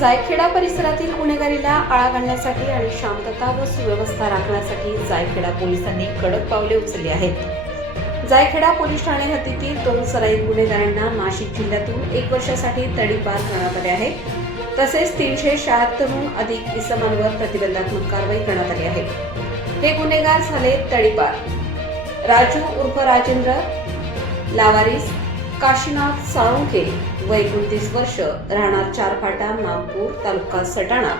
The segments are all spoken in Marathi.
जायखेडा परिसरातील गुन्हेगारीला आळा घालण्यासाठी आणि शांतता व सुव्यवस्था राखण्यासाठी जायखेडा पोलिसांनी कडक पावले उचलली आहेत. जायखेडा पोलीस ठाणे हद्दीतील दोन सराईत गुन्हेगारांना नाशिक जिल्ह्यातून एक वर्षासाठी तडीपार करण्यात आले आहे. तसेच तीनशे शहात्तरहून अधिक इसमांवर प्रतिबंधात्मक कारवाई करण्यात आली आहे. हे गुन्हेगार झाले तडीपार. राजू उर्फ राजेंद्र लावारिस काशीनाथ साळुंखे वय एकोणतीस वर्ष राहणार चारफाटा नागपूर तालुका सटाणा.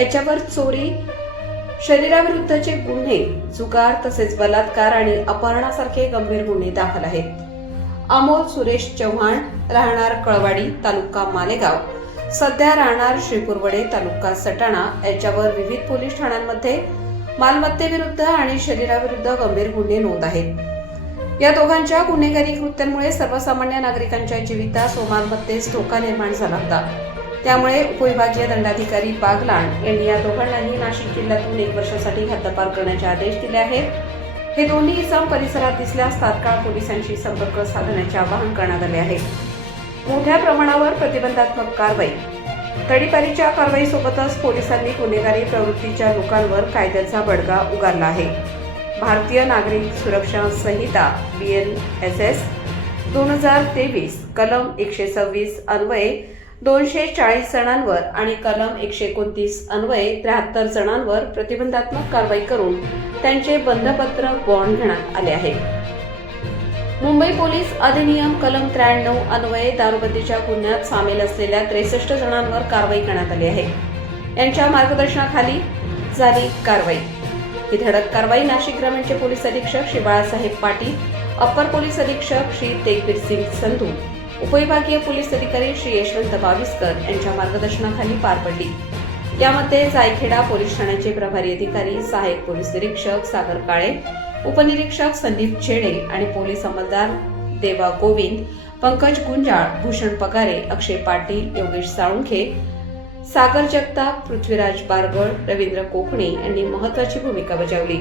याच्यावर चोरी शरीराविरुद्धचे गुन्हे जुगार तसेच बलात्कार आणि अपहरणासारखे गंभीर गुन्हे दाखल आहेत. अमोल सुरेश चव्हाण राहणार कळवाडी तालुका मालेगाव. सध्या राहणार श्रीपुरवडे तालुका सटाणा. याच्यावर विविध पोलीस ठाण्यांमध्ये मालमत्तेविरुद्ध आणि शरीराविरुद्ध गंभीर गुन्हे नोंद आहेत. या दोघांच्या गुन्हेगारी कृत्यांमुळे सर्वसामान्य नागरिकांच्या जीवितास व मालमत्तेस धोका निर्माण झाला होता. त्यामुळे उपविभागीय दंडाधिकारी बागलाण यांनी या दोघांनाही नाशिक जिल्ह्यातून एक वर्षासाठी हद्दपार करण्याचे आदेश दिले आहेत. हे दोन्ही इसम परिसरात दिसल्यास तात्काळ पोलिसांशी संपर्क साधण्याचे आवाहन करण्यात आले आहे. मोठ्या प्रमाणावर प्रतिबंधात्मक कारवाई. तडीपारीच्या कारवाईसोबतच पोलिसांनी गुन्हेगारी प्रवृत्तीच्या लोकांवर कायद्याचा बडगा उगारला आहे. भारतीय नागरिक सुरक्षा संहिता बी एन एस एस दोन हजार तेवीस कलम एकशे सव्वीस अन्वये दोनशे चाळीस जणांवर आणि कलम एकशे एकोणतीस अन्वये त्र्याहत्तर जणांवर प्रतिबंधात्मक कारवाई करून त्यांचे बंधपत्र बॉन्ड घेण्यात आले आहे. मुंबई पोलीस अधिनियम कलम त्र्याण्णव अन्वये दारूबंदीच्या गुन्ह्यात सामील असलेल्या त्रेसष्ट जणांवर कारवाई करण्यात आली आहे. यांच्या मार्गदर्शनाखाली झाली कारवाई. ही धडक कारवाई नाशिक ग्रामीणचे पोलीस अधीक्षक श्री बाळासाहेब पाटील अप्पर पोलीस अधीक्षक श्री तेगबीर सिंग संधू उपविभागीय पोलीस अधिकारी श्री यशवंत बाविस्कर यांच्या मार्गदर्शनाखाली पार पडली यामध्ये जायखेडा पोलीस ठाण्याचे प्रभारी अधिकारी सहाय्यक पोलीस निरीक्षक सागर काळे उपनिरीक्षक संदीप छेडे आणि पोलीस अंमलदार देवा गोविंद पंकज गुंजाळ भूषण पगारे अक्षय पाटील योगेश साळुंखे सागर जगताप पृथ्वीराज बारगळ रवींद्र कोकणे यांनी महत्वाची भूमिका बजावली.